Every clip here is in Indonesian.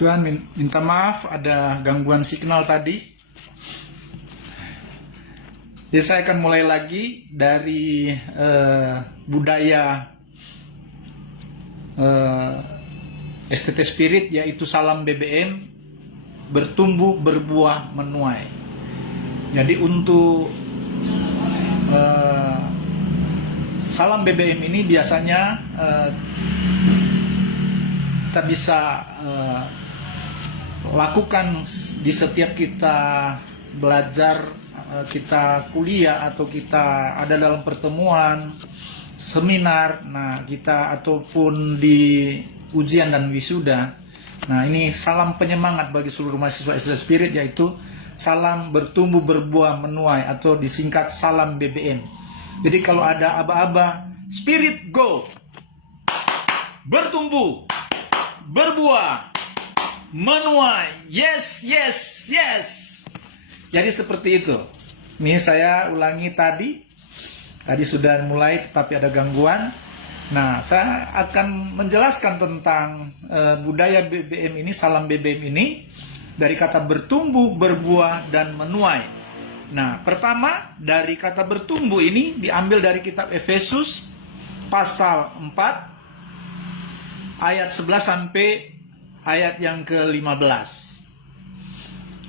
Tuhan, minta maaf ada gangguan signal tadi. Jadi saya akan mulai lagi dari budaya STT Spirit, yaitu salam BBM, bertumbuh, berbuah, menuai. Jadi untuk salam BBM ini biasanya kita bisa lakukan di setiap kita belajar, kita kuliah, atau kita ada dalam pertemuan, seminar, kita ataupun di ujian dan wisuda. Nah, ini salam penyemangat bagi seluruh mahasiswa STT Spirit, yaitu salam bertumbuh, berbuah, menuai, atau disingkat salam BBM. Jadi kalau ada aba-aba, Spirit go, bertumbuh, berbuah, menuai, yes, yes, yes. Jadi seperti itu. Ini saya ulangi tadi sudah mulai tetapi ada gangguan. Nah, saya akan menjelaskan tentang budaya BBM ini, salam BBM ini, dari kata bertumbuh, berbuah, dan menuai. Nah, pertama dari kata bertumbuh ini diambil dari kitab Efesus pasal 4 ayat 11 sampai ayat yang ke-15.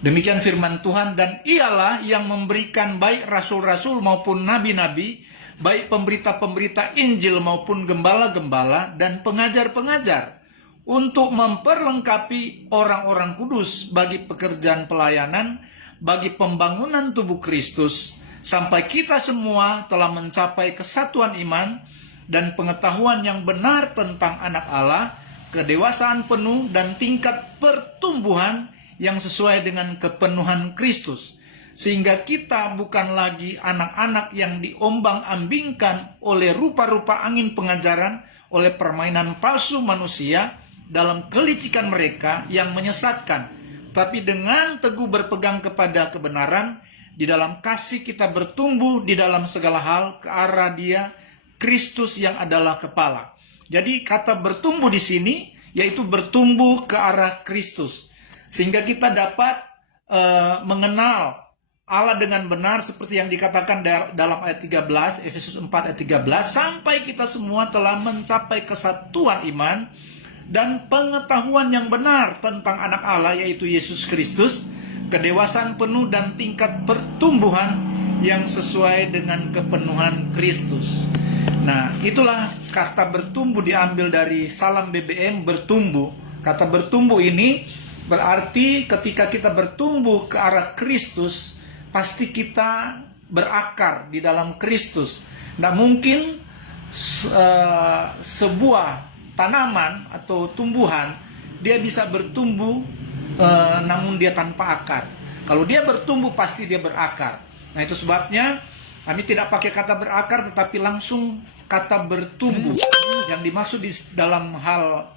Demikian firman Tuhan, dan ialah yang memberikan baik rasul-rasul maupun nabi-nabi, baik pemberita-pemberita Injil maupun gembala-gembala dan pengajar-pengajar, untuk memperlengkapi orang-orang kudus bagi pekerjaan pelayanan, bagi pembangunan tubuh Kristus, sampai kita semua telah mencapai kesatuan iman dan pengetahuan yang benar tentang anak Allah, kedewasaan penuh dan tingkat pertumbuhan yang sesuai dengan kepenuhan Kristus, sehingga kita bukan lagi anak-anak yang diombang-ambingkan oleh rupa-rupa angin pengajaran, oleh permainan palsu manusia dalam kelicikan mereka yang menyesatkan, tapi dengan teguh berpegang kepada kebenaran, di dalam kasih kita bertumbuh di dalam segala hal ke arah Dia, Kristus yang adalah kepala. Jadi kata bertumbuh di sini yaitu bertumbuh ke arah Kristus, sehingga kita dapat mengenal Allah dengan benar seperti yang dikatakan dalam ayat 13, Efesus 4 ayat 13, sampai kita semua telah mencapai kesatuan iman dan pengetahuan yang benar tentang anak Allah, yaitu Yesus Kristus, kedewasaan penuh dan tingkat pertumbuhan yang sesuai dengan kepenuhan Kristus. Nah, itulah kata bertumbuh diambil dari salam BBM, bertumbuh. Kata bertumbuh ini berarti ketika kita bertumbuh ke arah Kristus, pasti kita berakar di dalam Kristus. Nah, mungkin sebuah tanaman atau tumbuhan, dia bisa bertumbuh namun dia tanpa akar. Kalau dia bertumbuh pasti dia berakar. Nah, itu sebabnya kami tidak pakai kata berakar, tetapi langsung kata bertumbuh. Yang dimaksud di dalam hal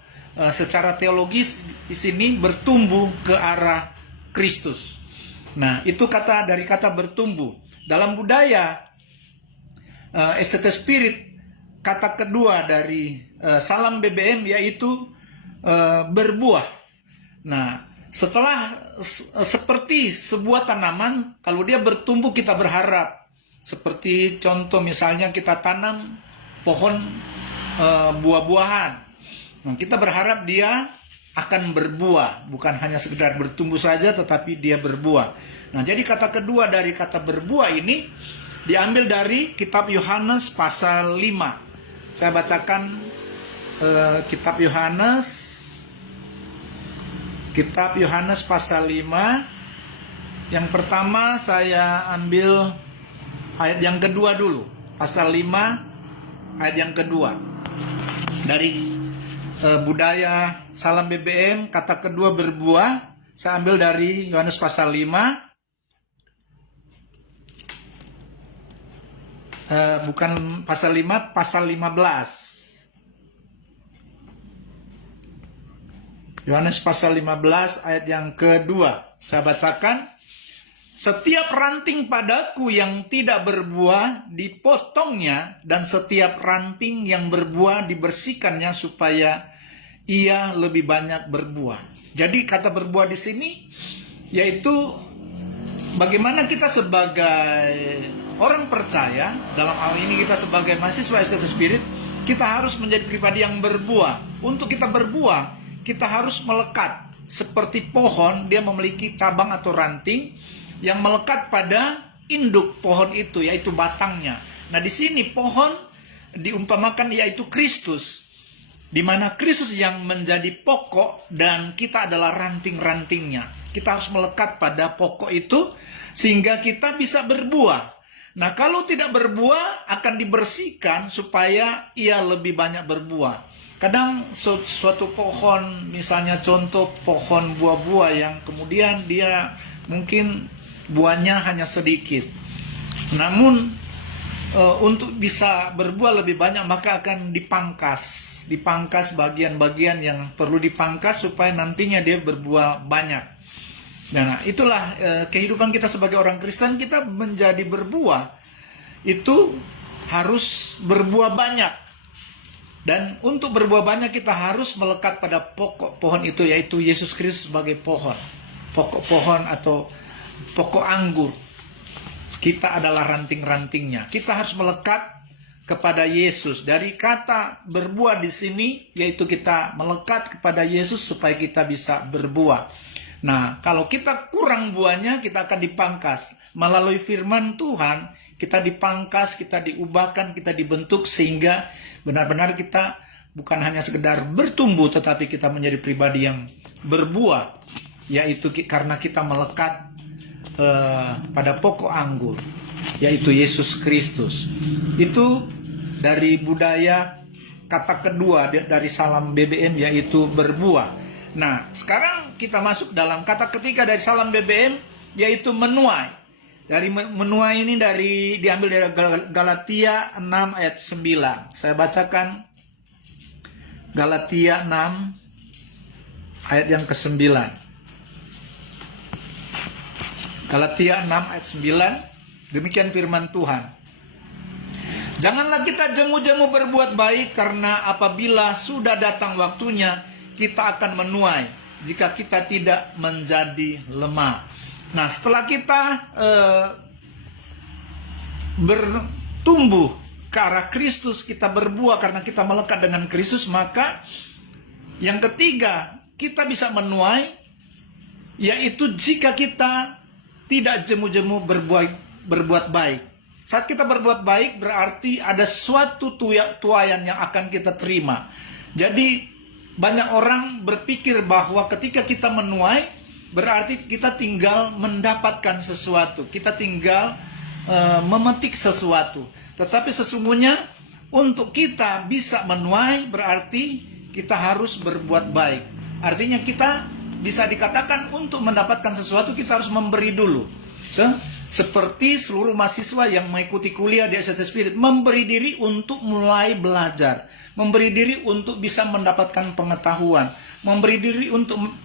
secara teologis di sini bertumbuh ke arah Kristus. Nah, itu kata dari kata bertumbuh. Dalam budaya STT Spirit, kata kedua dari salam BBM yaitu berbuah. Nah, setelah seperti sebuah tanaman, kalau dia bertumbuh kita berharap. Seperti contoh misalnya kita tanam pohon buah-buahan. Nah, kita berharap dia akan berbuah, bukan hanya sekedar bertumbuh saja, tetapi dia berbuah. Nah, jadi kata kedua dari kata berbuah ini diambil dari kitab Yohanes pasal 5. Saya bacakan kitab Yohanes pasal 5. Yang pertama saya ambil ayat yang kedua dulu. Pasal 5 ayat yang kedua. Dari budaya salam BBM, kata kedua berbuah, saya ambil dari Yohanes pasal 5. Bukan pasal 5, pasal 15. Yohanes pasal 15 ayat yang kedua. Saya bacakan. Setiap ranting padaku yang tidak berbuah dipotongnya, dan setiap ranting yang berbuah dibersihkannya, supaya ia lebih banyak berbuah. Jadi kata berbuah di sini yaitu bagaimana kita sebagai orang percaya, dalam hal ini kita sebagai mahasiswa Estetik Spirit, kita harus menjadi pribadi yang berbuah. Untuk kita berbuah, kita harus melekat. Seperti pohon, dia memiliki cabang atau ranting yang melekat pada induk pohon itu, yaitu batangnya. Nah, di sini pohon diumpamakan yaitu Kristus, di mana Kristus yang menjadi pokok dan kita adalah ranting-rantingnya. Kita harus melekat pada pokok itu sehingga kita bisa berbuah. Nah, kalau tidak berbuah akan dibersihkan supaya ia lebih banyak berbuah. Kadang suatu pohon, misalnya contoh pohon buah-buah yang kemudian dia mungkin buahnya hanya sedikit. Namun untuk bisa berbuah lebih banyak maka akan dipangkas bagian-bagian yang perlu dipangkas supaya nantinya dia berbuah banyak. Nah, itulah kehidupan kita sebagai orang Kristen. Kita menjadi berbuah itu harus berbuah banyak. Dan untuk berbuah banyak kita harus melekat pada pokok pohon itu, yaitu Yesus Kristus sebagai pohon. Pokok pohon atau pokok anggur. Kita adalah ranting-rantingnya. Kita harus melekat kepada Yesus. Dari kata berbuah di sini, yaitu kita melekat kepada Yesus supaya kita bisa berbuah. Nah, kalau kita kurang buahnya, kita akan dipangkas. Melalui firman Tuhan, kita dipangkas, kita diubahkan, kita dibentuk sehingga benar-benar kita bukan hanya sekedar bertumbuh, tetapi kita menjadi pribadi yang berbuah, yaitu karena kita melekat pada pokok anggur, yaitu Yesus Kristus. Itu dari budaya kata kedua dari Salam BBM, yaitu berbuah. Nah, sekarang kita masuk dalam kata ketiga dari Salam BBM, yaitu menuai. Dari menuai ini diambil dari Galatia 6 ayat 9. Saya bacakan Galatia 6 ayat yang ke-9. Galatia 6 ayat 9. Demikian firman Tuhan. Janganlah kita jemu-jemu berbuat baik, karena apabila sudah datang waktunya kita akan menuai jika kita tidak menjadi lemah. Nah, setelah kita bertumbuh ke arah Kristus, kita berbuah karena kita melekat dengan Kristus, maka yang ketiga kita bisa menuai, yaitu jika kita tidak jemu-jemu berbuat baik. Saat kita berbuat baik berarti ada suatu tuaian yang akan kita terima. Jadi banyak orang berpikir bahwa ketika kita menuai berarti kita tinggal mendapatkan sesuatu, kita tinggal memetik sesuatu. Tetapi sesungguhnya untuk kita bisa menuai berarti kita harus berbuat baik. Artinya kita bisa dikatakan untuk mendapatkan sesuatu kita harus memberi dulu. Seperti seluruh mahasiswa yang mengikuti kuliah di Estetik Spirit, memberi diri untuk mulai belajar, memberi diri untuk bisa mendapatkan pengetahuan, memberi diri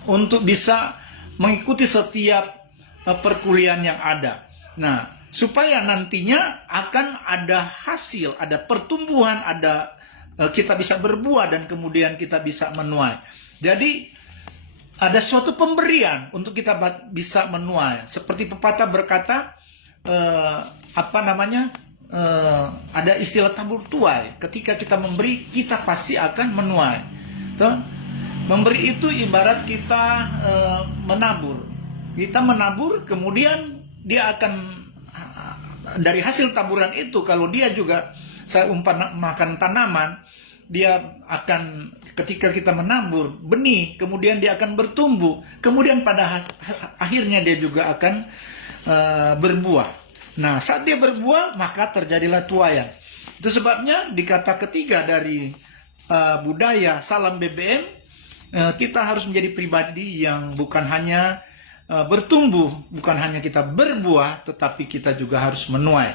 untuk bisa mengikuti setiap perkuliahan yang ada. Nah, supaya nantinya akan ada hasil, ada pertumbuhan, kita bisa berbuah dan kemudian kita bisa menuai. Jadi ada suatu pemberian untuk kita bisa menuai. Seperti pepatah berkata, ada istilah tabur tuai. Ketika kita memberi, kita pasti akan menuai. Memberi itu ibarat kita menabur. Kita menabur, kemudian dia akan dari hasil taburan itu, kalau dia juga saya umpamakan tanaman, dia akan ketika kita menabur benih, kemudian dia akan bertumbuh, kemudian pada akhirnya dia juga akan berbuah. Nah, saat dia berbuah maka terjadilah tuaian. Itu sebabnya di kata ketiga dari budaya Salam BBM, kita harus menjadi pribadi yang bukan hanya bertumbuh, bukan hanya kita berbuah, tetapi kita juga harus menuai.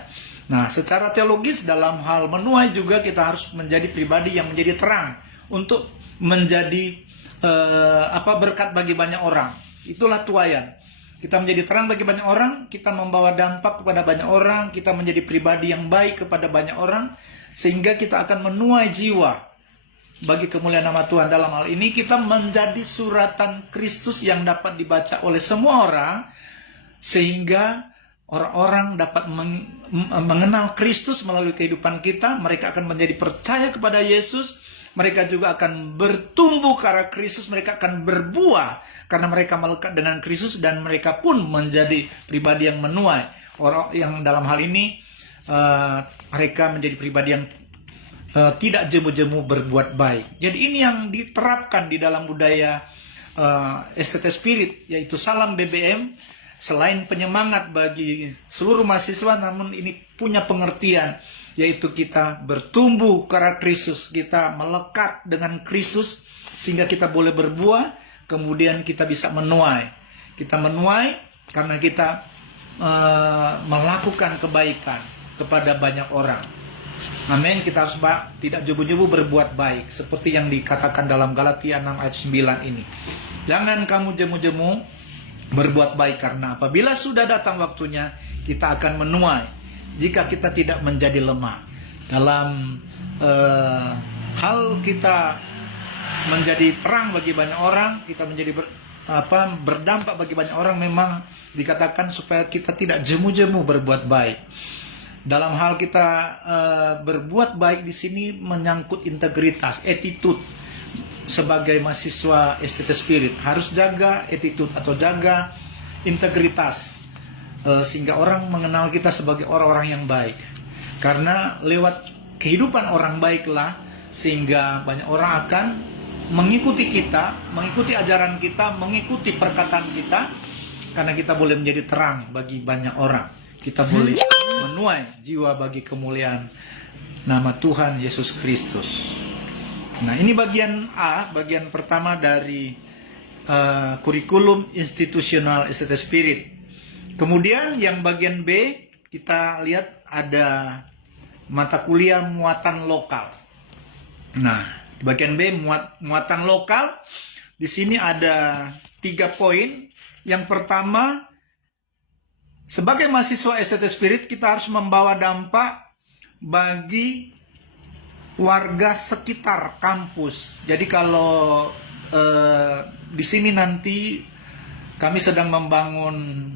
Nah, secara teologis dalam hal menuai juga kita harus menjadi pribadi yang menjadi terang untuk menjadi berkat bagi banyak orang. Itulah tuaian. Kita menjadi terang bagi banyak orang, kita membawa dampak kepada banyak orang, kita menjadi pribadi yang baik kepada banyak orang, sehingga kita akan menuai jiwa. bagi kemuliaan nama Tuhan. Dalam hal ini kita menjadi suratan Kristus yang dapat dibaca oleh semua orang, sehingga orang-orang dapat mengenal Kristus melalui kehidupan kita. Mereka akan menjadi percaya kepada Yesus. Mereka juga akan bertumbuh ke arah Kristus. Mereka akan berbuah karena mereka melekat dengan Kristus, dan mereka pun menjadi pribadi yang menuai. Orang yang dalam hal ini mereka menjadi pribadi yang tidak jemu-jemu berbuat baik. Jadi ini yang diterapkan di dalam budaya STT Spirit, yaitu salam BBM. Selain penyemangat bagi seluruh mahasiswa, namun ini punya pengertian, yaitu kita bertumbuh ke arah Kristus, kita melekat dengan Kristus sehingga kita boleh berbuah, kemudian kita bisa menuai. Kita menuai karena kita melakukan kebaikan kepada banyak orang. Amin. Kita harus tidak jebu-jebu berbuat baik, seperti yang dikatakan dalam Galatia 6 ayat 9 ini. Jangan kamu jemu-jemu berbuat baik, karena apabila sudah datang waktunya, kita akan menuai jika kita tidak menjadi lemah. Dalam hal kita menjadi terang bagi banyak orang, kita menjadi berdampak bagi banyak orang, memang dikatakan supaya kita tidak jemu-jemu berbuat baik. Dalam hal kita berbuat baik di sini menyangkut integritas, attitude. Sebagai mahasiswa STT Spirit harus jaga attitude atau jaga integritas, sehingga orang mengenal kita sebagai orang-orang yang baik. Karena lewat kehidupan orang baiklah sehingga banyak orang akan mengikuti kita, mengikuti ajaran kita, mengikuti perkataan kita, karena kita boleh menjadi terang bagi banyak orang. Kita boleh menuai jiwa bagi kemuliaan nama Tuhan Yesus Kristus. Nah, ini bagian A, bagian pertama dari kurikulum institusional STT Spirit. Kemudian yang bagian B, kita lihat ada mata kuliah muatan lokal. Nah, di bagian B, muatan lokal, di sini ada 3 poin. Yang pertama, sebagai mahasiswa STT Spirit, kita harus membawa dampak bagi warga sekitar kampus. Jadi kalau di sini nanti kami sedang membangun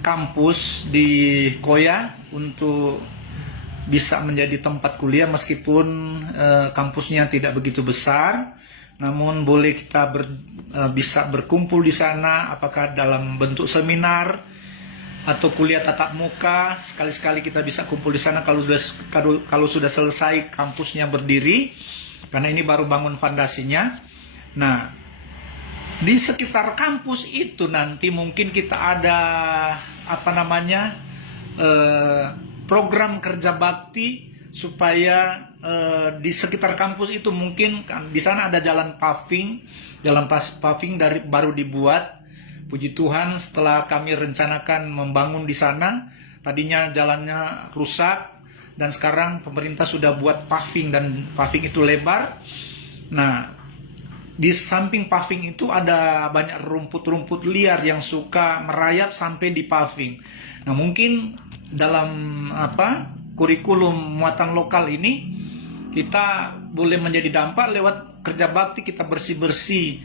kampus di Koya untuk bisa menjadi tempat kuliah, meskipun kampusnya tidak begitu besar, namun boleh kita bisa berkumpul di sana, apakah dalam bentuk seminar atau kuliah tatap muka. Sekali-sekali kita bisa kumpul di sana kalau sudah selesai kampusnya berdiri, karena ini baru bangun fondasinya. Nah, di sekitar kampus itu nanti mungkin kita ada program kerja bakti, supaya di sekitar kampus itu mungkin di sana ada jalan paving baru dibuat. Puji Tuhan, setelah kami rencanakan membangun di sana, tadinya jalannya rusak, dan sekarang pemerintah sudah buat paving, dan paving itu lebar. Nah, di samping paving itu ada banyak rumput-rumput liar yang suka merayap sampai di paving. Nah, mungkin dalam kurikulum muatan lokal ini, kita boleh menjadi dampak lewat kerja bakti, kita bersih-bersih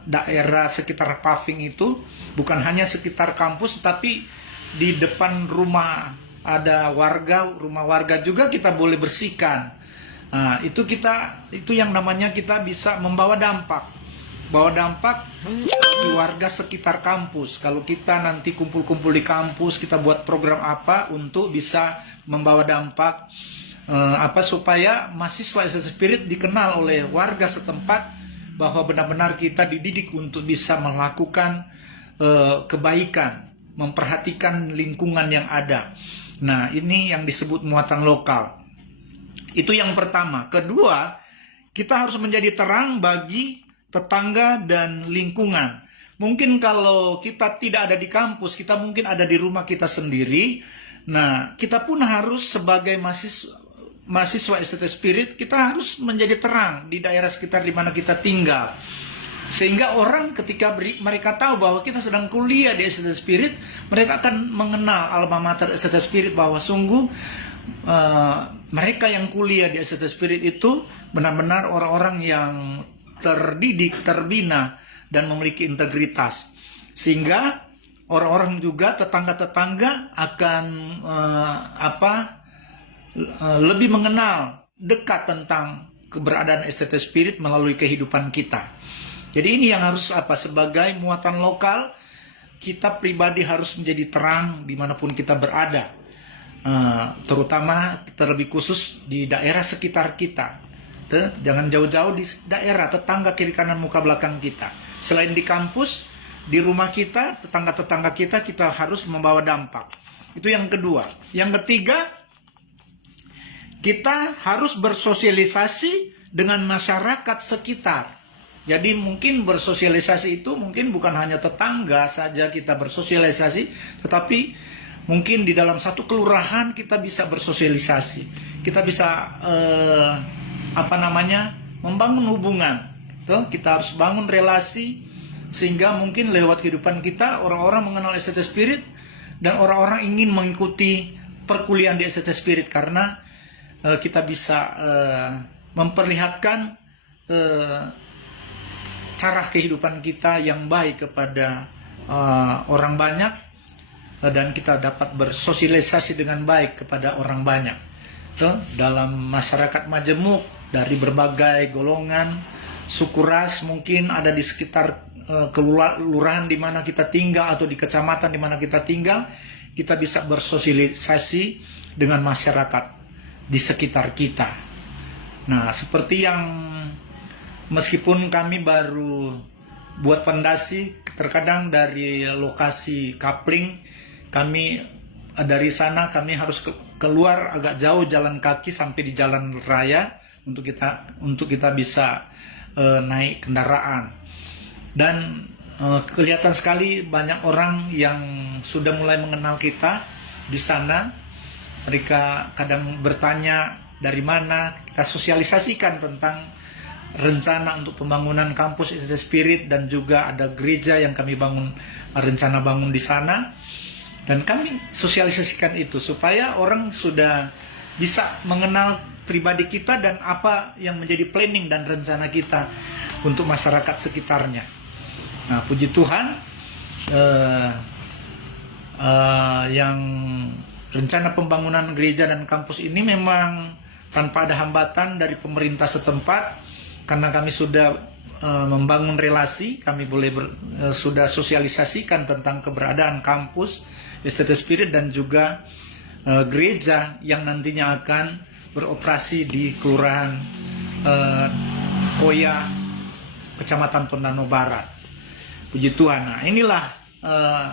daerah sekitar paving itu, bukan hanya sekitar kampus, tapi di depan rumah ada rumah warga juga kita boleh bersihkan. Nah, itu yang namanya kita bisa membawa dampak bagi warga sekitar kampus. Kalau kita nanti kumpul-kumpul di kampus, kita buat program apa untuk bisa membawa dampak supaya mahasiswa STT Spirit dikenal oleh warga setempat bahwa benar-benar kita dididik untuk bisa melakukan kebaikan, memperhatikan lingkungan yang ada. Nah, ini yang disebut muatan lokal. Itu yang pertama. Kedua, kita harus menjadi terang bagi tetangga dan lingkungan. Mungkin kalau kita tidak ada di kampus, kita mungkin ada di rumah kita sendiri. Nah, kita pun harus sebagai mahasiswa STT Spirit, kita harus menjadi terang di daerah sekitar di mana kita tinggal. Sehingga orang ketika mereka tahu bahwa kita sedang kuliah di STT Spirit, mereka akan mengenal alma mater STT Spirit, bahwa sungguh mereka yang kuliah di STT Spirit itu benar-benar orang-orang yang terdidik, terbina, dan memiliki integritas. Sehingga orang-orang juga, tetangga-tetangga akan lebih mengenal dekat tentang keberadaan STT Spirit melalui kehidupan kita. Jadi ini yang harus sebagai muatan lokal, kita pribadi harus menjadi terang dimanapun kita berada. Terutama terlebih khusus di daerah sekitar kita. Jangan jauh-jauh di daerah tetangga kiri kanan muka belakang kita. Selain di kampus, di rumah kita, tetangga-tetangga kita harus membawa dampak. Itu yang kedua. Yang ketiga, kita harus bersosialisasi dengan masyarakat sekitar. Jadi mungkin bersosialisasi itu mungkin bukan hanya tetangga saja kita bersosialisasi, tetapi mungkin di dalam satu kelurahan kita bisa bersosialisasi. Kita bisa membangun hubungan. Kita harus bangun relasi, sehingga mungkin lewat kehidupan kita orang-orang mengenal STT Spirit, dan orang-orang ingin mengikuti perkuliahan di STT Spirit karena kita bisa memperlihatkan cara kehidupan kita yang baik kepada orang banyak, dan kita dapat bersosialisasi dengan baik kepada orang banyak. Dalam masyarakat majemuk dari berbagai golongan, suku ras mungkin ada di sekitar kelurahan di mana kita tinggal atau di kecamatan di mana kita tinggal, kita bisa bersosialisasi dengan masyarakat di sekitar kita. Nah, seperti yang meskipun kami baru buat pondasi, terkadang dari lokasi kapling kami dari sana kami harus keluar agak jauh jalan kaki sampai di jalan raya untuk kita bisa naik kendaraan. Dan kelihatan sekali banyak orang yang sudah mulai mengenal kita di sana. Mereka kadang bertanya dari mana, kita sosialisasikan tentang rencana untuk pembangunan kampus STT Spirit, dan juga ada gereja yang kami rencana bangun di sana. Dan kami sosialisasikan itu supaya orang sudah bisa mengenal pribadi kita dan apa yang menjadi planning dan rencana kita untuk masyarakat sekitarnya. Nah, puji Tuhan, yang rencana pembangunan gereja dan kampus ini memang tanpa ada hambatan dari pemerintah setempat, karena kami sudah membangun relasi, kami sudah sosialisasikan tentang keberadaan kampus STT Spirit dan juga gereja yang nantinya akan beroperasi di Kelurahan Koya, Kecamatan Tondano Barat. Puji Tuhan. Nah, inilah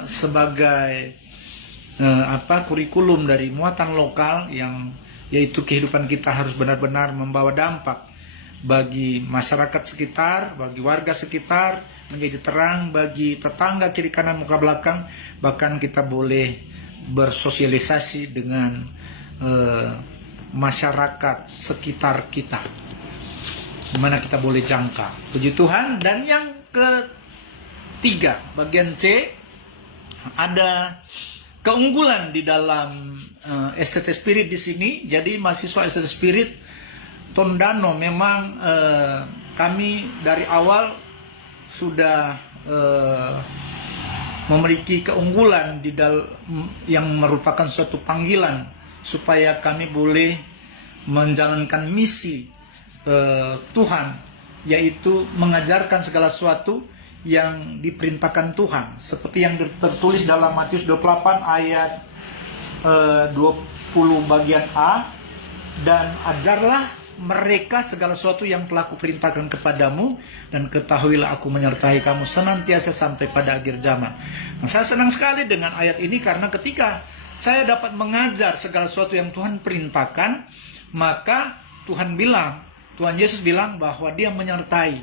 sebagai kurikulum dari muatan lokal, yang yaitu kehidupan kita harus benar-benar membawa dampak bagi masyarakat sekitar, bagi warga sekitar, menjadi terang bagi tetangga kiri kanan muka belakang. Bahkan kita boleh bersosialisasi dengan masyarakat sekitar kita, dimana kita boleh jangka. Puji Tuhan. Dan yang ketiga, bagian C, ada keunggulan di dalam STT Spirit di sini. Jadi mahasiswa STT Spirit Tondano memang kami dari awal sudah memiliki keunggulan yang merupakan suatu panggilan supaya kami boleh menjalankan misi Tuhan, yaitu mengajarkan segala sesuatu yang diperintahkan Tuhan, seperti yang tertulis dalam Matius 28 ayat 20 bagian A, dan ajarlah mereka segala sesuatu yang telah kuperintahkan kepadamu, dan ketahuilah aku menyertai kamu senantiasa sampai pada akhir zaman. Nah, saya senang sekali dengan ayat ini, karena ketika saya dapat mengajar segala sesuatu yang Tuhan perintahkan, maka Tuhan Yesus bilang bahwa Dia menyertai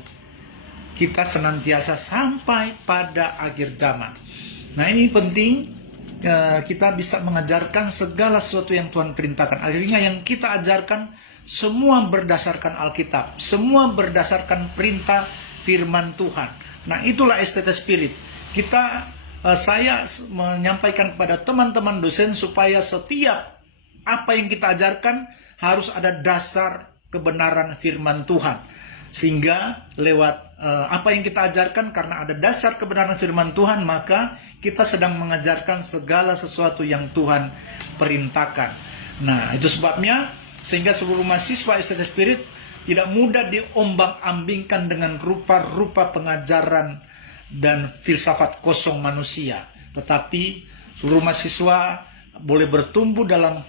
kita senantiasa sampai pada akhir zaman. Nah, ini penting, kita bisa mengajarkan segala sesuatu yang Tuhan perintahkan. Akhirnya yang kita ajarkan semua berdasarkan Alkitab, semua berdasarkan perintah firman Tuhan. Nah, itulah STT Spirit. Saya menyampaikan kepada teman-teman dosen supaya setiap apa yang kita ajarkan harus ada dasar kebenaran firman Tuhan. Sehingga lewat apa yang kita ajarkan, karena ada dasar kebenaran firman Tuhan, maka kita sedang mengajarkan segala sesuatu yang Tuhan perintahkan. Nah, itu sebabnya sehingga seluruh mahasiswa STT Spirit tidak mudah diombang-ambingkan dengan rupa-rupa pengajaran dan filsafat kosong manusia. Tetapi seluruh mahasiswa boleh bertumbuh dalam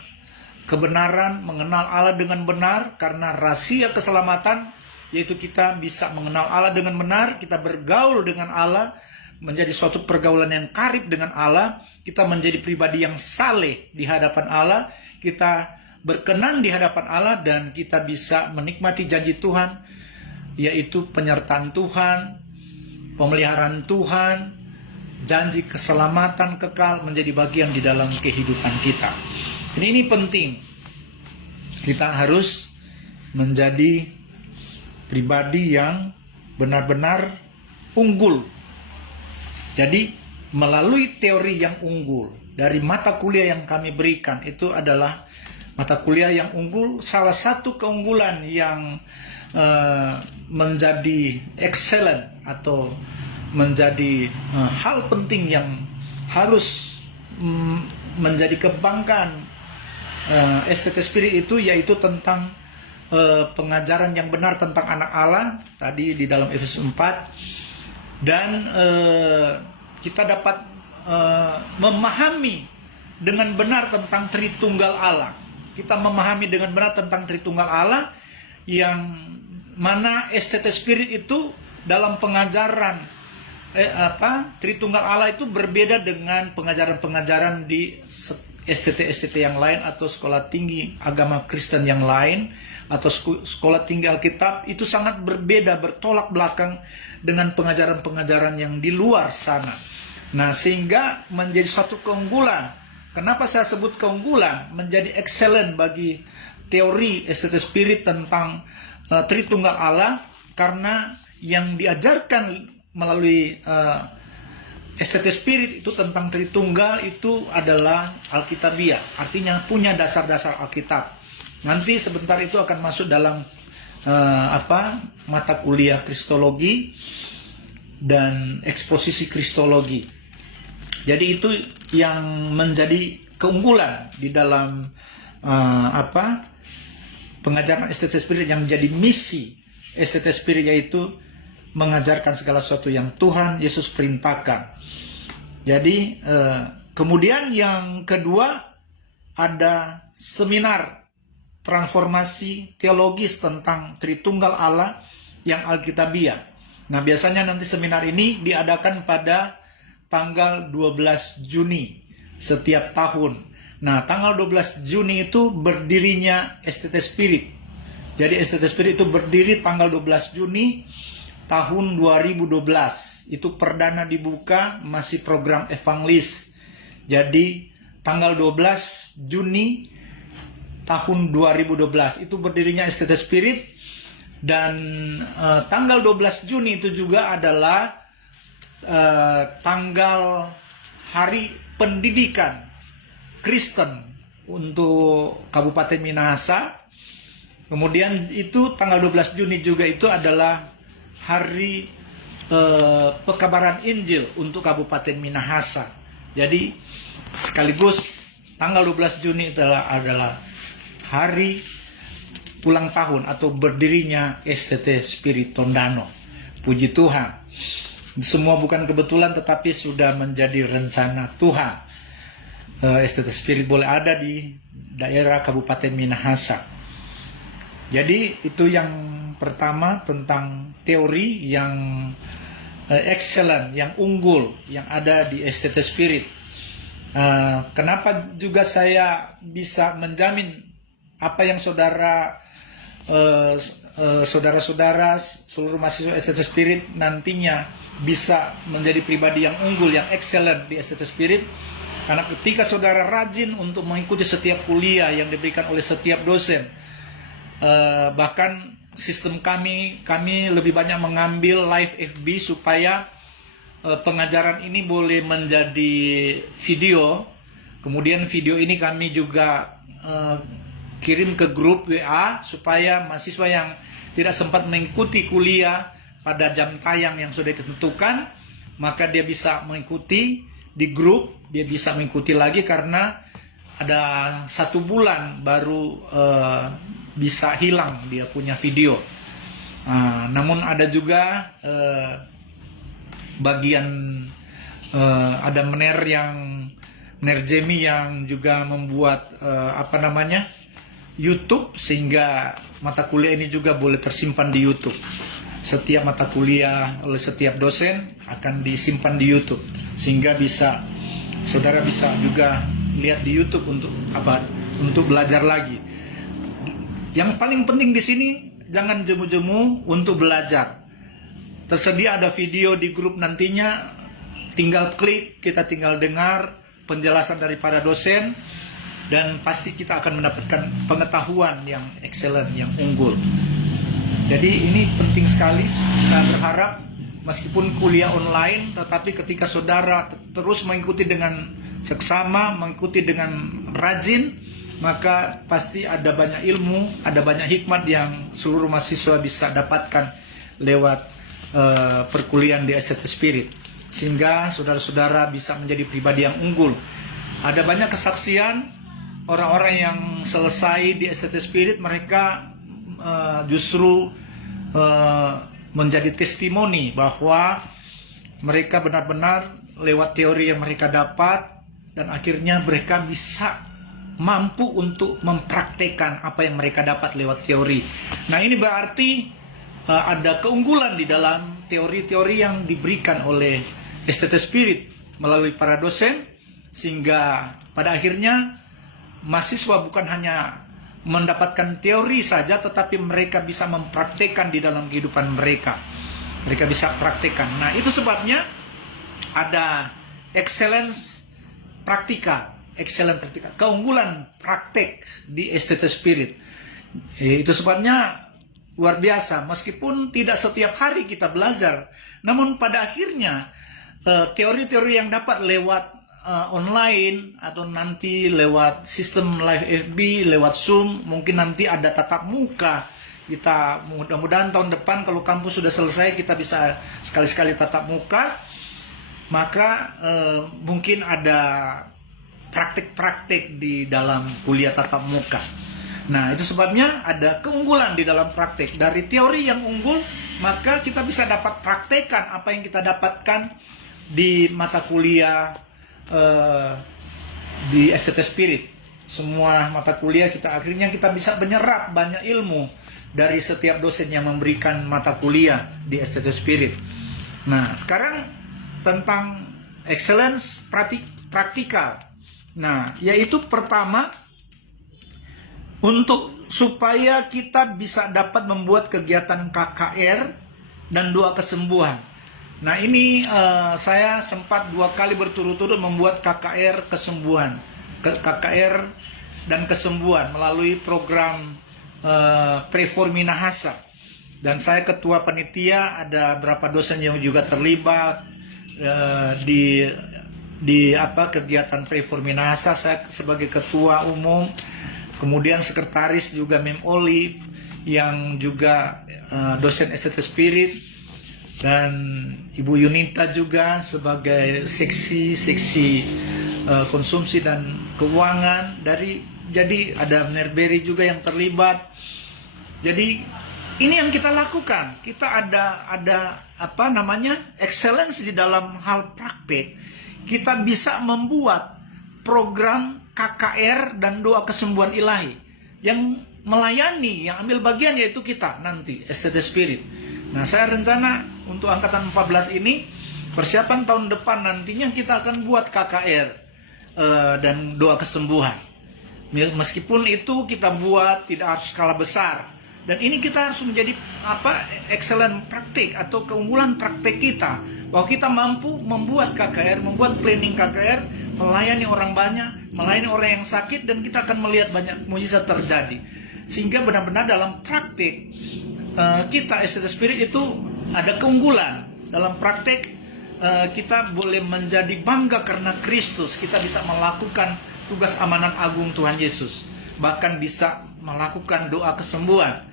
kebenaran, mengenal Allah dengan benar, karena rahasia keselamatan yaitu kita bisa mengenal Allah dengan benar, kita bergaul dengan Allah, menjadi suatu pergaulan yang karib dengan Allah, kita menjadi pribadi yang saleh di hadapan Allah, kita berkenan di hadapan Allah, dan kita bisa menikmati janji Tuhan, yaitu penyertaan Tuhan, pemeliharaan Tuhan, janji keselamatan kekal menjadi bagian di dalam kehidupan kita. Ini penting. Kita harus menjadi pribadi yang benar-benar unggul. Jadi melalui teori yang unggul dari mata kuliah yang kami berikan, itu adalah mata kuliah yang unggul. Salah satu keunggulan yang menjadi excellent atau menjadi hal penting yang harus menjadi kebanggaan STT Spirit itu, yaitu tentang pengajaran yang benar tentang anak Allah tadi di dalam Efesus 4, dan kita dapat memahami dengan benar tentang Tritunggal Allah. Kita memahami dengan benar tentang Tritunggal Allah, yang mana STT Spirit itu dalam pengajaran Tritunggal Allah itu berbeda dengan pengajaran-pengajaran di STT yang lain atau sekolah tinggi agama Kristen yang lain atau sekolah tinggi Alkitab. Itu sangat berbeda, bertolak belakang dengan pengajaran-pengajaran yang di luar sana. Nah, sehingga menjadi suatu keunggulan. Kenapa saya sebut keunggulan? Menjadi excellent bagi teori STT Spirit tentang Tritunggal Allah, karena yang diajarkan melalui STT Spirit itu tentang Tritunggal itu adalah Alkitabiah, artinya punya dasar-dasar Alkitab. Nanti sebentar itu akan masuk dalam mata kuliah Kristologi dan eksposisi Kristologi. Jadi itu yang menjadi keunggulan di dalam pengajaran STT Spirit, yang menjadi misi STT Spirit, yaitu mengajarkan segala sesuatu yang Tuhan Yesus perintahkan. Jadi kemudian yang kedua ada seminar transformasi teologis tentang Tritunggal Allah yang Alkitabiah. Nah, biasanya nanti seminar ini diadakan pada tanggal 12 Juni setiap tahun. Nah, tanggal 12 Juni itu berdirinya STT Spirit. Jadi STT Spirit itu berdiri tanggal 12 Juni tahun 2012. Itu perdana dibuka, masih program evangelis. Jadi tanggal 12 Juni tahun 2012 itu berdirinya STT Spirit. Dan tanggal 12 Juni itu juga adalah tanggal Hari Pendidikan Kristen untuk Kabupaten Minahasa. Kemudian itu tanggal 12 Juni juga itu adalah Hari Pekabaran Injil untuk Kabupaten Minahasa. Jadi sekaligus tanggal 12 Juni adalah hari ulang tahun atau berdirinya STT Spirit Tondano. Puji Tuhan. Semua bukan kebetulan, tetapi sudah menjadi rencana Tuhan. STT Spirit boleh ada di daerah Kabupaten Minahasa. Jadi itu yang pertama tentang teori yang excellent, yang unggul, yang ada di STT Spirit. Kenapa juga saya bisa menjamin apa yang saudara-saudara seluruh mahasiswa STT Spirit nantinya bisa menjadi pribadi yang unggul, yang excellent di STT Spirit, karena ketika saudara rajin untuk mengikuti setiap kuliah yang diberikan oleh setiap dosen, bahkan sistem kami lebih banyak mengambil live FB supaya pengajaran ini boleh menjadi video. Kemudian video ini kami juga kirim ke grup WA supaya mahasiswa yang tidak sempat mengikuti kuliah pada jam tayang yang sudah ditentukan, maka dia bisa mengikuti di grup, dia bisa mengikuti lagi karena ada 1 bulan baru bisa hilang dia punya video. Namun ada juga bagian ada Mener Jemi yang juga membuat YouTube, sehingga mata kuliah ini juga boleh tersimpan di YouTube. Setiap mata kuliah oleh setiap dosen akan disimpan di YouTube, sehingga saudara bisa juga lihat di YouTube untuk belajar lagi. Yang paling penting di sini, jangan jemu-jemu untuk belajar. Tersedia ada video di grup nantinya, tinggal klik, kita tinggal dengar penjelasan dari para dosen, dan pasti kita akan mendapatkan pengetahuan yang excellent, yang unggul. Jadi ini penting sekali. Saya berharap meskipun kuliah online, tetapi ketika saudara terus mengikuti dengan seksama, mengikuti dengan rajin, maka pasti ada banyak ilmu, ada banyak hikmat yang seluruh mahasiswa bisa dapatkan lewat perkuliahan di STT Spirit, sehingga saudara-saudara bisa menjadi pribadi yang unggul. Ada banyak kesaksian orang-orang yang selesai di STT Spirit, mereka justru menjadi testimoni bahwa mereka benar-benar lewat teori yang mereka dapat, dan akhirnya mereka bisa mampu untuk mempraktekkan apa yang mereka dapat lewat teori. Nah, ini berarti ada keunggulan di dalam teori-teori yang diberikan oleh STT Spirit melalui para dosen, sehingga pada akhirnya mahasiswa bukan hanya mendapatkan teori saja, tetapi mereka bisa mempraktekkan di dalam kehidupan mereka. Mereka bisa praktekkan. Nah, itu sebabnya ada excellence praktikal, keunggulan praktek di STT Spirit. Itu sebabnya luar biasa. Meskipun tidak setiap hari kita belajar, namun pada akhirnya teori-teori yang dapat lewat online atau nanti lewat sistem live FB, lewat Zoom, mungkin nanti ada tatap muka. Kita mudah-mudahan tahun depan kalau kampus sudah selesai kita bisa sekali-sekali tatap muka, maka mungkin ada praktik-praktik di dalam kuliah tatap muka. Nah, itu sebabnya ada keunggulan di dalam praktik. Dari teori yang unggul, maka kita bisa dapat praktekkan apa yang kita dapatkan di mata kuliah di STT Spirit. Semua mata kuliah akhirnya kita bisa menyerap banyak ilmu dari setiap dosen yang memberikan mata kuliah di STT Spirit. Nah, sekarang tentang excellence praktikal. Nah, yaitu pertama, untuk supaya kita bisa dapat membuat kegiatan KKR dan doa kesembuhan. Nah, ini saya sempat 2 kali berturut-turut membuat KKR kesembuhan, KKR dan kesembuhan melalui program Preformi Nahasa. Dan saya ketua panitia, ada berapa dosen yang juga terlibat di kegiatan Preformi Nahasa. Saya sebagai ketua umum, kemudian sekretaris juga Mem Olive yang juga dosen STT Spirit, dan Ibu Yunita juga sebagai seksi konsumsi dan keuangan. Jadi ada Nerberry juga yang terlibat. Jadi ini yang kita lakukan. Kita ada excellence di dalam hal praktik. Kita bisa membuat program KKR dan doa kesembuhan ilahi. Yang melayani, yang ambil bagian yaitu kita nanti, STT Spirit. Nah, saya rencana untuk angkatan 14 ini, persiapan tahun depan nantinya kita akan buat KKR dan doa kesembuhan. Meskipun itu kita buat tidak harus skala besar. Dan ini kita harus menjadi excellent praktik atau keunggulan praktik kita. Bahwa kita mampu membuat KKR, membuat planning KKR, melayani orang banyak, melayani orang yang sakit, dan kita akan melihat banyak mujizat terjadi. Sehingga benar-benar dalam praktik kita STT Spirit itu ada keunggulan. Dalam praktik kita boleh menjadi bangga karena Kristus. Kita bisa melakukan tugas amanat agung Tuhan Yesus. bahkan bisa melakukan doa kesembuhan.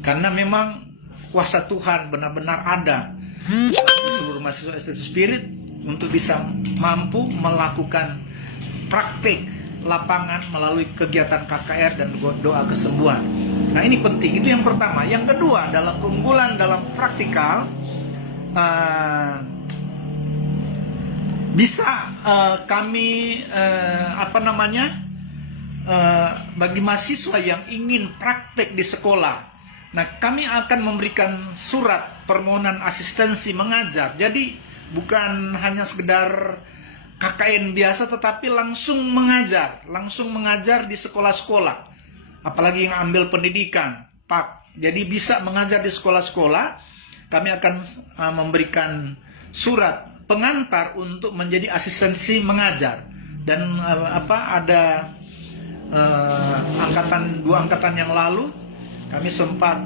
Karena memang kuasa Tuhan benar-benar ada di seluruh mahasiswa Estetis Spirit untuk bisa mampu melakukan praktik lapangan melalui kegiatan KKR dan doa kesembuhan. Nah, ini penting, itu yang pertama. Yang kedua, dalam keunggulan dalam praktikal, bisa kami bagi mahasiswa yang ingin praktek di sekolah, nah kami akan memberikan surat permohonan asistensi mengajar. Jadi bukan hanya sekedar KKN biasa, tetapi langsung mengajar di sekolah-sekolah, apalagi yang ambil pendidikan Pak. Jadi bisa mengajar di sekolah-sekolah. Kami akan memberikan surat pengantar untuk menjadi asistensi mengajar. Dan ada dua angkatan yang lalu kami sempat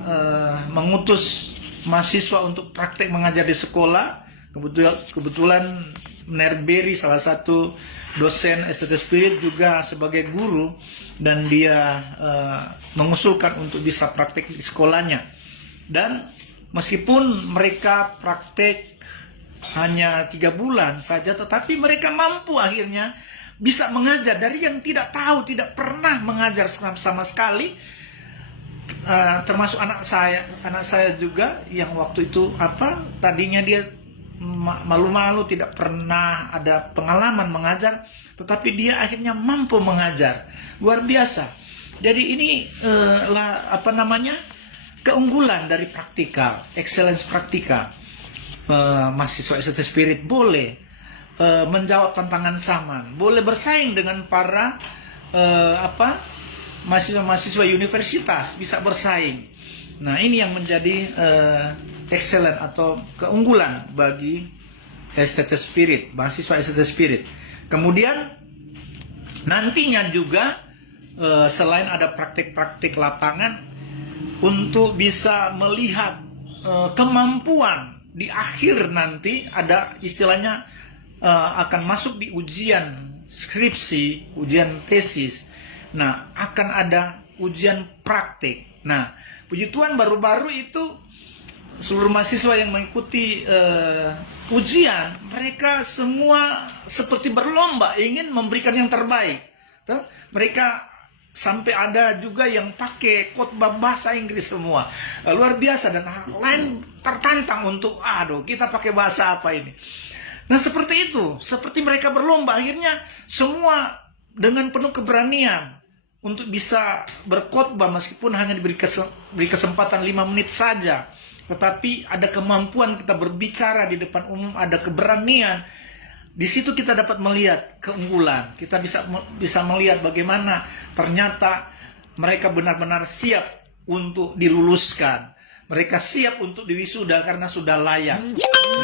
mengutus mahasiswa untuk praktek mengajar di sekolah. Kebetulan Nerberi, salah satu dosen Estetis Spirit, juga sebagai guru, dan dia mengusulkan untuk bisa praktek di sekolahnya. Dan meskipun mereka praktek hanya 3 bulan saja, tetapi mereka mampu akhirnya bisa mengajar dari yang tidak tahu, tidak pernah mengajar sama sekali. Termasuk anak saya juga yang waktu itu tadinya dia malu-malu, tidak pernah ada pengalaman mengajar, tetapi dia akhirnya mampu mengajar. Luar biasa. Jadi ini keunggulan dari praktikal, excellence praktikal. Mahasiswa Estetis Spirit boleh menjawab tantangan zaman, boleh bersaing dengan para mahasiswa universitas, bisa bersaing. Nah, ini yang menjadi excellent atau keunggulan bagi Estetis Spirit, mahasiswa Estetis Spirit. Kemudian nantinya juga selain ada praktik-praktik lapangan, untuk bisa melihat kemampuan di akhir nanti, ada istilahnya akan masuk di ujian skripsi, ujian tesis. Nah, akan ada ujian praktik. Nah, puji Tuhan, baru-baru itu seluruh mahasiswa yang mengikuti ujian, mereka semua seperti berlomba ingin memberikan yang terbaik. Mereka sampai ada juga yang pakai khotbah bahasa Inggris semua. Luar biasa, dan lain tertantang untuk kita pakai bahasa apa ini. Nah, seperti itu, seperti mereka berlomba, akhirnya semua dengan penuh keberanian untuk bisa berkhotbah meskipun hanya diberi kesempatan 5 menit saja. Tetapi ada kemampuan kita berbicara di depan umum, ada keberanian. Di situ kita dapat melihat keunggulan. Kita bisa melihat bagaimana ternyata mereka benar-benar siap untuk diluluskan. Mereka siap untuk diwisuda karena sudah layak.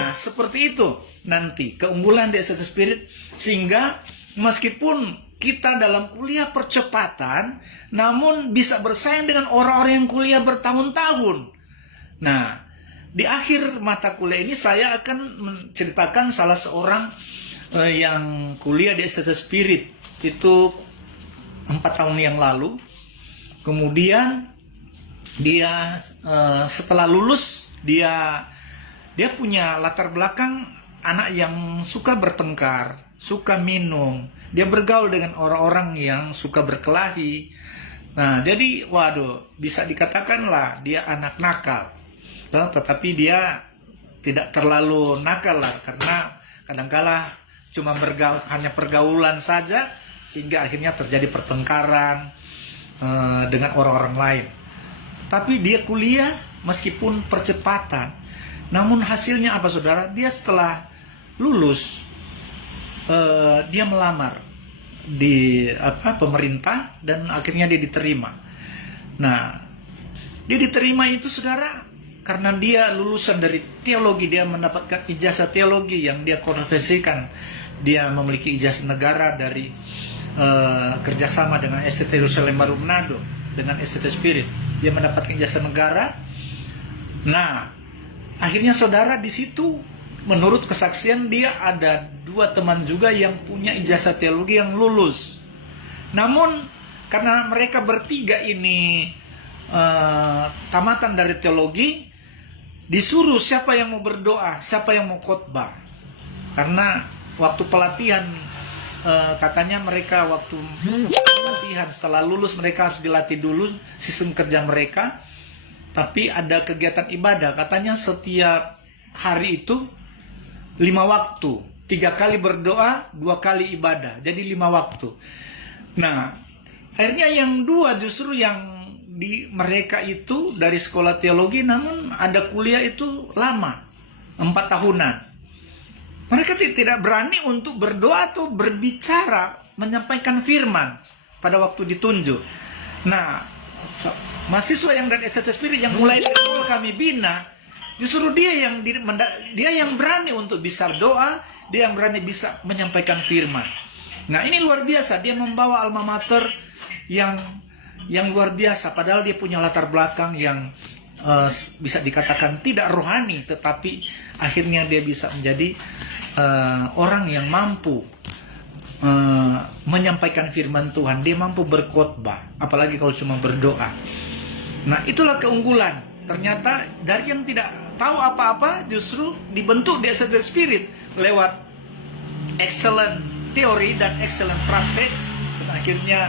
Nah, seperti itu nanti keunggulan di Estetis Spirit, sehingga meskipun kita dalam kuliah percepatan, namun bisa bersaing dengan orang-orang yang kuliah bertahun-tahun. Nah, di akhir mata kuliah ini saya akan menceritakan salah seorang yang kuliah di Estetis Spirit itu 4 tahun yang lalu. Kemudian dia setelah lulus, dia punya latar belakang anak yang suka bertengkar, suka minum. Dia bergaul dengan orang-orang yang suka berkelahi. Nah, jadi bisa dikatakanlah dia anak nakal. Tetapi dia tidak terlalu nakal lah, karena kadangkala cuma hanya pergaulan saja, sehingga akhirnya terjadi pertengkaran dengan orang-orang lain. Tapi dia kuliah meskipun percepatan, namun hasilnya apa, saudara? Dia setelah lulus, dia melamar di pemerintah, dan akhirnya dia diterima. Nah, dia diterima itu, saudara, karena dia lulusan dari teologi. Dia mendapatkan ijazah teologi yang dia konversikan. Dia memiliki ijazah negara dari kerjasama dengan STT Yerusalem Baru Manado, dengan Estetis Spirit. Dia mendapatkan ijazah negara. Nah, akhirnya saudara, di situ menurut kesaksian dia ada 2 teman juga yang punya ijazah teologi yang lulus. Namun karena mereka bertiga ini tamatan dari teologi, disuruh siapa yang mau berdoa, siapa yang mau khotbah. Karena waktu pelatihan katanya mereka waktu pelatihan setelah lulus mereka harus dilatih dulu sistem kerja mereka. Tapi ada kegiatan ibadah, katanya setiap hari itu 5 waktu, 3 kali berdoa, 2 kali ibadah, jadi 5 waktu. Nah, akhirnya yang 2 justru yang di mereka itu dari sekolah teologi, namun ada kuliah itu lama, 4 tahunan. Mereka tidak berani untuk berdoa atau berbicara, menyampaikan firman pada waktu ditunjuk. Nah, mahasiswa yang dari ST Spirit yang mulai dari awal kami bina, justru dia yang berani untuk bisa doa, dia yang berani bisa menyampaikan firman. Nah, ini luar biasa, dia membawa alma mater yang luar biasa, padahal dia punya latar belakang yang bisa dikatakan tidak rohani, tetapi akhirnya dia bisa menjadi orang yang mampu menyampaikan firman Tuhan. Dia mampu berkhotbah, apalagi kalau cuma berdoa. Nah, itulah keunggulan. Ternyata dari yang tidak tahu apa-apa justru dibentuk di ST Spirit lewat excellent teori dan excellent praktek, dan akhirnya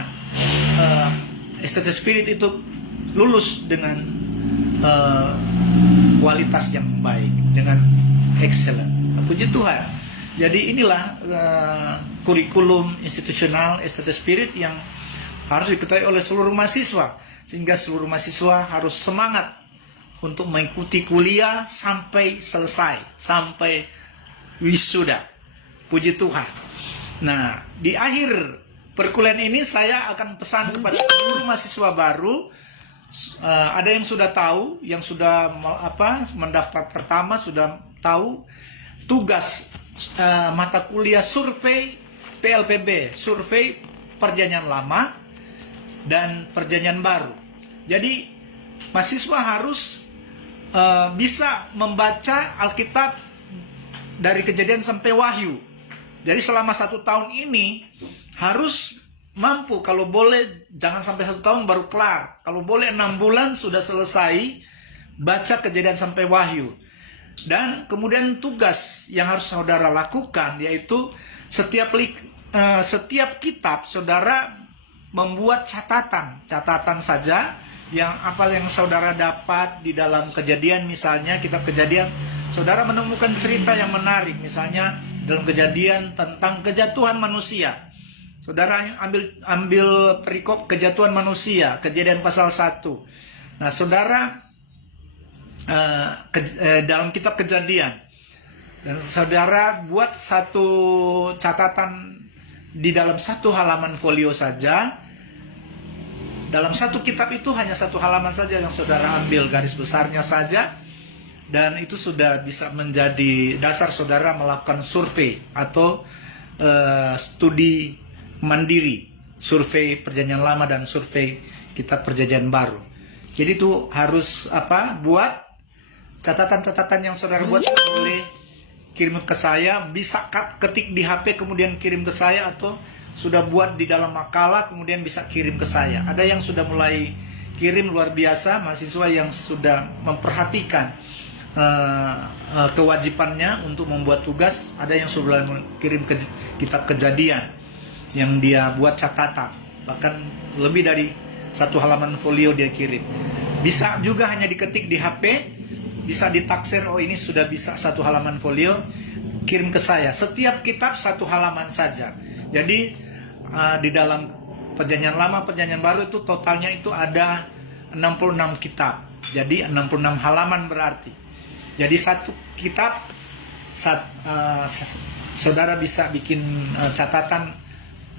ST Spirit itu lulus dengan kualitas yang baik, dengan excellent. Puji Tuhan. Jadi inilah kurikulum institusional ST Spirit yang harus diketahui oleh seluruh mahasiswa, sehingga seluruh mahasiswa harus semangat untuk mengikuti kuliah sampai selesai, sampai wisuda. Puji Tuhan. Nah, di akhir perkuliahan ini saya akan pesan kepada seluruh mahasiswa baru. Ada yang sudah tahu, yang sudah mendaftar pertama sudah tahu tugas mata kuliah survei PLPB, survei Perjanjian Lama dan Perjanjian Baru. Jadi mahasiswa harus bisa membaca Alkitab dari Kejadian sampai Wahyu. Jadi selama 1 tahun ini harus mampu, kalau boleh jangan sampai 1 tahun baru kelar, kalau boleh 6 bulan sudah selesai baca Kejadian sampai Wahyu. Dan kemudian tugas yang harus saudara lakukan yaitu setiap kitab saudara membuat catatan saja yang apa yang saudara dapat di dalam Kejadian. Misalnya kitab Kejadian saudara menemukan cerita yang menarik, misalnya dalam Kejadian tentang kejatuhan manusia. Saudara ambil perikop kejatuhan manusia, Kejadian pasal 1. Nah, saudara dalam kitab Kejadian, dan saudara buat satu catatan di dalam 1 halaman folio saja. Dalam 1 kitab itu hanya 1 halaman saja yang saudara ambil garis besarnya saja, dan itu sudah bisa menjadi dasar saudara melakukan survei atau studi mandiri, survei Perjanjian Lama dan survei kitab Perjanjian Baru. Jadi itu harus buat catatan-catatan yang saudara buat, boleh kirim ke saya, bisa ketik di HP kemudian kirim ke saya, atau sudah buat di dalam makalah kemudian bisa kirim ke saya. Ada yang sudah mulai kirim, luar biasa, mahasiswa yang sudah memperhatikan kewajibannya untuk membuat tugas. Ada yang sudah kirim ke kitab Kejadian yang dia buat catatan, bahkan lebih dari 1 halaman folio dia kirim. Bisa juga hanya diketik di HP, bisa ditaksir, oh ini sudah bisa 1 halaman folio, kirim ke saya. Setiap kitab 1 halaman saja. Jadi di dalam Perjanjian Lama, Perjanjian Baru itu totalnya itu ada 66 kitab. Jadi 66 halaman berarti. Jadi 1 kitab saudara bisa bikin catatan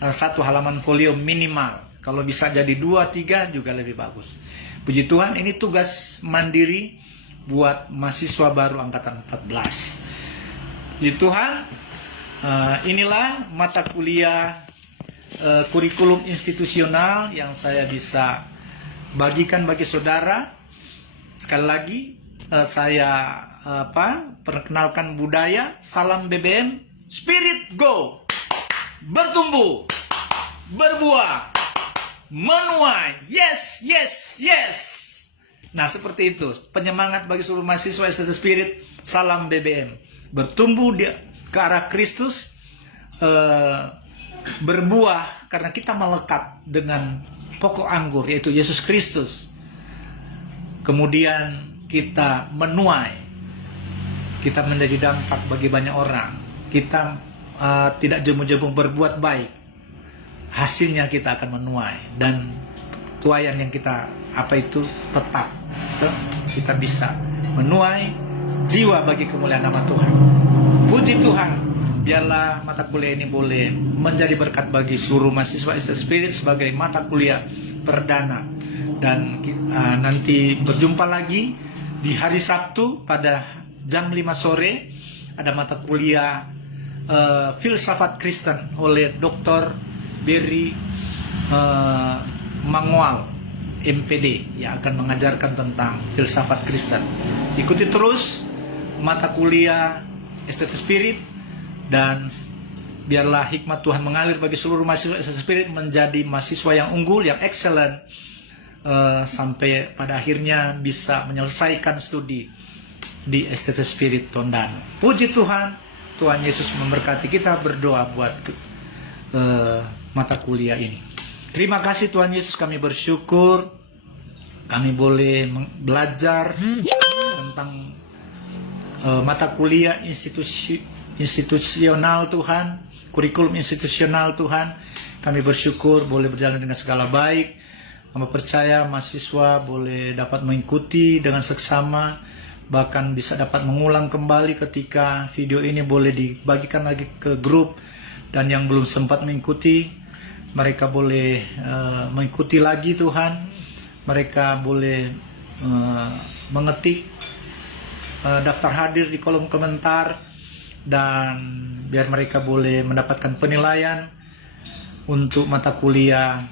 1 halaman folio minimal. Kalau bisa jadi 2, 3 juga lebih bagus. Puji Tuhan, ini tugas mandiri buat mahasiswa baru angkatan 14. Puji Tuhan, inilah mata kuliah kurikulum institusional yang saya bisa bagikan bagi saudara. Sekali lagi saya perkenalkan budaya, salam BBM, Spirit Go, bertumbuh, berbuah, menuai. Yes, yes, yes. Nah, seperti itu. Penyemangat bagi seluruh mahasiswa STT Spirit. Salam BBM. Bertumbuh ke arah Kristus. Berbuah karena kita melekat dengan pokok anggur, yaitu Yesus Kristus. Kemudian kita menuai. Kita menjadi dampak bagi banyak orang. Kita tidak jemu-jemu berbuat baik. Hasilnya kita akan menuai. Dan tuaian yang kita tetap. Kita bisa menuai jiwa bagi kemuliaan nama Tuhan. Puji Tuhan. Biarlah mata kuliah ini boleh menjadi berkat bagi seluruh mahasiswa STT Spirit sebagai mata kuliah perdana. Dan nanti berjumpa lagi di hari Sabtu pada jam 5 sore. Ada mata kuliah filsafat Kristen oleh Dr. Berry Mangwal MPD yang akan mengajarkan tentang filsafat Kristen. Ikuti terus mata kuliah STT Spirit. Dan biarlah hikmat Tuhan mengalir bagi seluruh mahasiswa STT Spirit menjadi mahasiswa yang unggul, yang excellent, sampai pada akhirnya bisa menyelesaikan studi di STT Spirit Tondano. Puji Tuhan, Tuhan Yesus memberkati. Kita berdoa buat mata kuliah ini. Terima kasih Tuhan Yesus, kami bersyukur kami boleh belajar tentang mata kuliah institusional Tuhan, kurikulum institusional Tuhan. Kami bersyukur boleh berjalan dengan segala baik. Kami percaya mahasiswa boleh dapat mengikuti dengan seksama, bahkan bisa dapat mengulang kembali ketika video ini boleh dibagikan lagi ke grup. Dan yang belum sempat mengikuti, mereka boleh mengikuti lagi Tuhan. Mereka boleh mengetik daftar hadir di kolom komentar. Dan biar mereka boleh mendapatkan penilaian untuk mata kuliah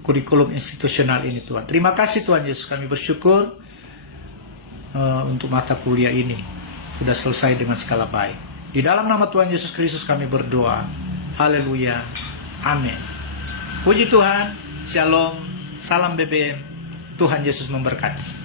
kurikulum institusional ini Tuhan. Terima kasih Tuhan Yesus, kami bersyukur untuk mata kuliah ini sudah selesai dengan segala baik. Di dalam nama Tuhan Yesus Kristus kami berdoa. Haleluya. Amin. Puji Tuhan. Shalom. Salam BBM. Tuhan Yesus memberkati.